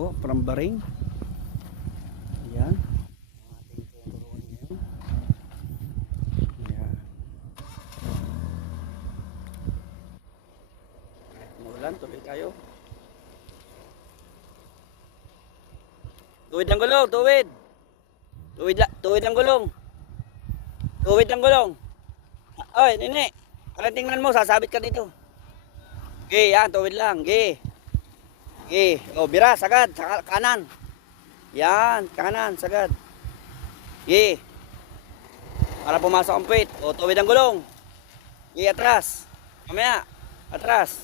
po, from Bahrain. Ayan. Ang ating tuturuan ngayon. Ayan. Kahit maulan, tuloy tayo. Tuwid ang gulong, tuwid. Tuwid ang gulong. Tuwid ang gulong. Oy, nini. Parang tingnan mo, sasabit ka dito. Okay, yan, tuwid lang. Okay. Okay. O, bira, sagad. Sa kanan. Yan, kanan, sagad. Okay. Para pumasok ang puwit. O, tuwid ang gulong. Okay, atras. Mamaya. Atras.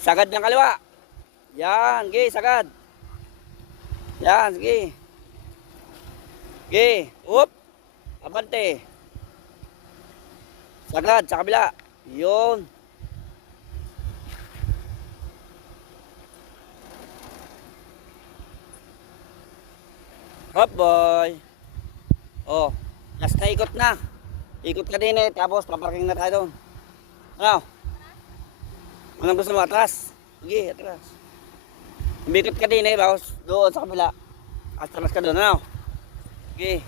Sagad ng kaliwa. Yan, okay, sagad. Yan, sige. Okay. Up. Abante. Sagad, sa kabila. Yun. Hop boy. Oh, last na ikot na. Ikot ka din eh, tapos paparking na tayo doon. Ano? Anong gusto mo? Atras? Sige, atras. Umikot ka din eh, tapos doon sa kabila. Atras ka doon, ano? Sige.